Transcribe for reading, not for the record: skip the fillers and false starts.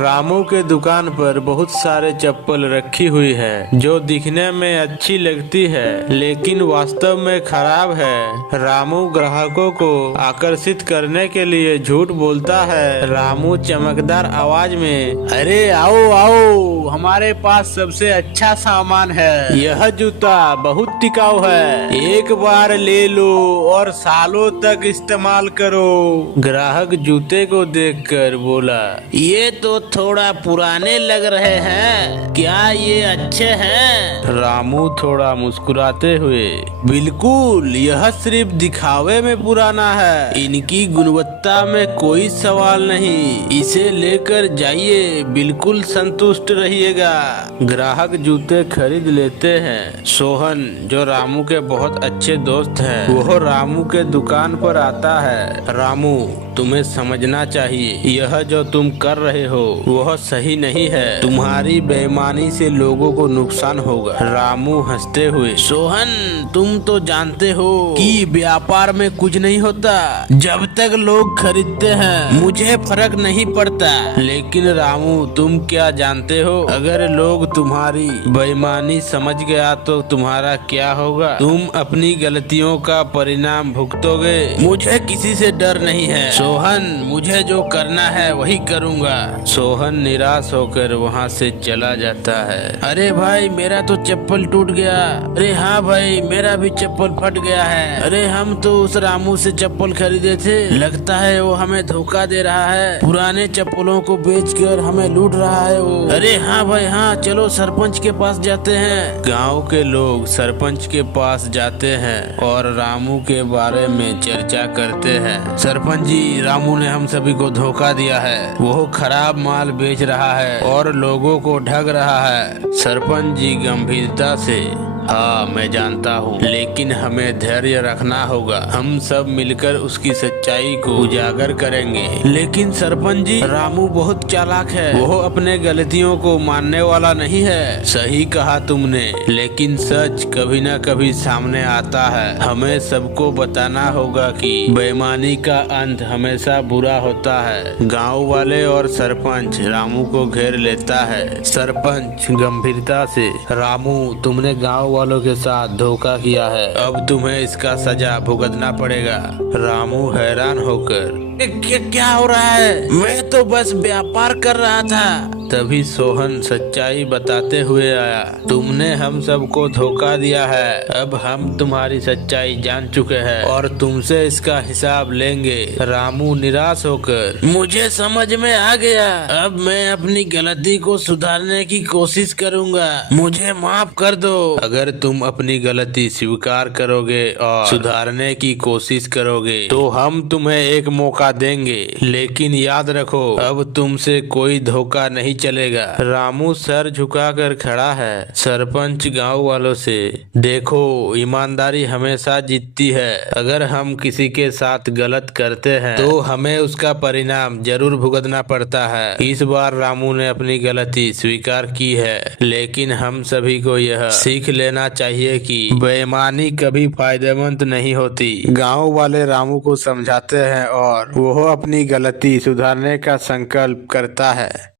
रामू के दुकान पर बहुत सारे चप्पल रखी हुई है जो दिखने में अच्छी लगती है लेकिन वास्तव में खराब है। रामू ग्राहकों को आकर्षित करने के लिए झूठ बोलता है। रामू चमकदार आवाज में, अरे आओ आओ, हमारे पास सबसे अच्छा सामान है। यह जूता बहुत टिकाऊ है, एक बार ले लो और सालों तक इस्तेमाल करो। ग्राहक जूते को देखकर बोला, ये तो थोड़ा पुराने लग रहे हैं, क्या ये अच्छे हैं? रामू थोड़ा मुस्कुराते हुए, बिल्कुल, यह सिर्फ दिखावे में पुराना है, इनकी गुणवत्ता में कोई सवाल नहीं, इसे लेकर जाइए, बिल्कुल संतुष्ट रहिएगा। ग्राहक जूते खरीद लेते हैं। सोहन जो रामू के बहुत अच्छे दोस्त हैं, वह रामू के दुकान पर आता है। रामू, तुम्हें समझना चाहिए, यह जो तुम कर रहे हो वह सही नहीं है, तुम्हारी बेईमानी से लोगों को नुकसान होगा। रामू हंसते हुए, सोहन तुम तो जानते हो कि व्यापार में कुछ नहीं होता, जब तक लोग खरीदते हैं मुझे फर्क नहीं पड़ता। लेकिन रामू, तुम क्या जानते हो, अगर लोग तुम्हारी बेईमानी समझ गया तो तुम्हारा क्या होगा? तुम अपनी गलतियों का परिणाम भुगतोगे। मुझे किसी से डर नहीं है सोहन, मुझे जो करना है वही करूँगा। सोहन निराश होकर वहाँ से चला जाता है। अरे भाई, मेरा तो चप्पल टूट गया। अरे हाँ भाई, मेरा भी चप्पल फट गया है। अरे हम तो उस रामू से चप्पल खरीदे थे, लगता है वो हमें धोखा दे रहा है, पुराने चप्पलों को बेचकर हमें लूट रहा है वो। अरे हाँ भाई हाँ, चलो सरपंच के पास जाते हैं। गांव के लोग सरपंच के पास जाते हैं और रामू के बारे में चर्चा करते हैं। सरपंच जी, रामू ने हम सभी को धोखा दिया है, वो खराब माल बेच रहा है और लोगों को ठग रहा है। सरपंच जी गंभीरता से, हाँ मैं जानता हूँ, लेकिन हमें धैर्य रखना होगा, हम सब मिलकर उसकी सच्चाई को उजागर करेंगे। लेकिन सरपंच जी, रामू बहुत चालाक है, वो अपने गलतियों को मानने वाला नहीं है। सही कहा तुमने, लेकिन सच कभी न कभी सामने आता है। हमें सबको बताना होगा कि बेईमानी का अंत हमेशा बुरा होता है। गाँव वाले और सरपंच रामू को घेर लेता है। सरपंच गंभीरता से, रामू तुमने गाँव वालों के साथ धोखा किया है, अब तुम्हें इसका सजा भुगतना पड़ेगा। रामू हैरान होकर, क्या हो रहा है? मैं तो बस व्यापार कर रहा था। तभी सोहन सच्चाई बताते हुए आया, तुमने हम सबको धोखा दिया है, अब हम तुम्हारी सच्चाई जान चुके हैं और तुमसे इसका हिसाब लेंगे। रामू निराश होकर, मुझे समझ में आ गया, अब मैं अपनी गलती को सुधारने की कोशिश करूंगा, मुझे माफ कर दो। अगर तुम अपनी गलती स्वीकार करोगे और सुधारने की कोशिश करोगे तो हम तुम्हें एक मौका देंगे, लेकिन याद रखो, अब तुमसे कोई धोखा नहीं चलेगा। रामू सर झुकाकर खड़ा है। सरपंच गांव वालों से, देखो, ईमानदारी हमेशा जीतती है, अगर हम किसी के साथ गलत करते हैं तो हमें उसका परिणाम जरूर भुगतना पड़ता है। इस बार रामू ने अपनी गलती स्वीकार की है, लेकिन हम सभी को यह सीख लेना चाहिए कि बेईमानी कभी फायदेमंद नहीं होती। गांव वाले रामू को समझाते हैं और वो अपनी गलती सुधारने का संकल्प करता है।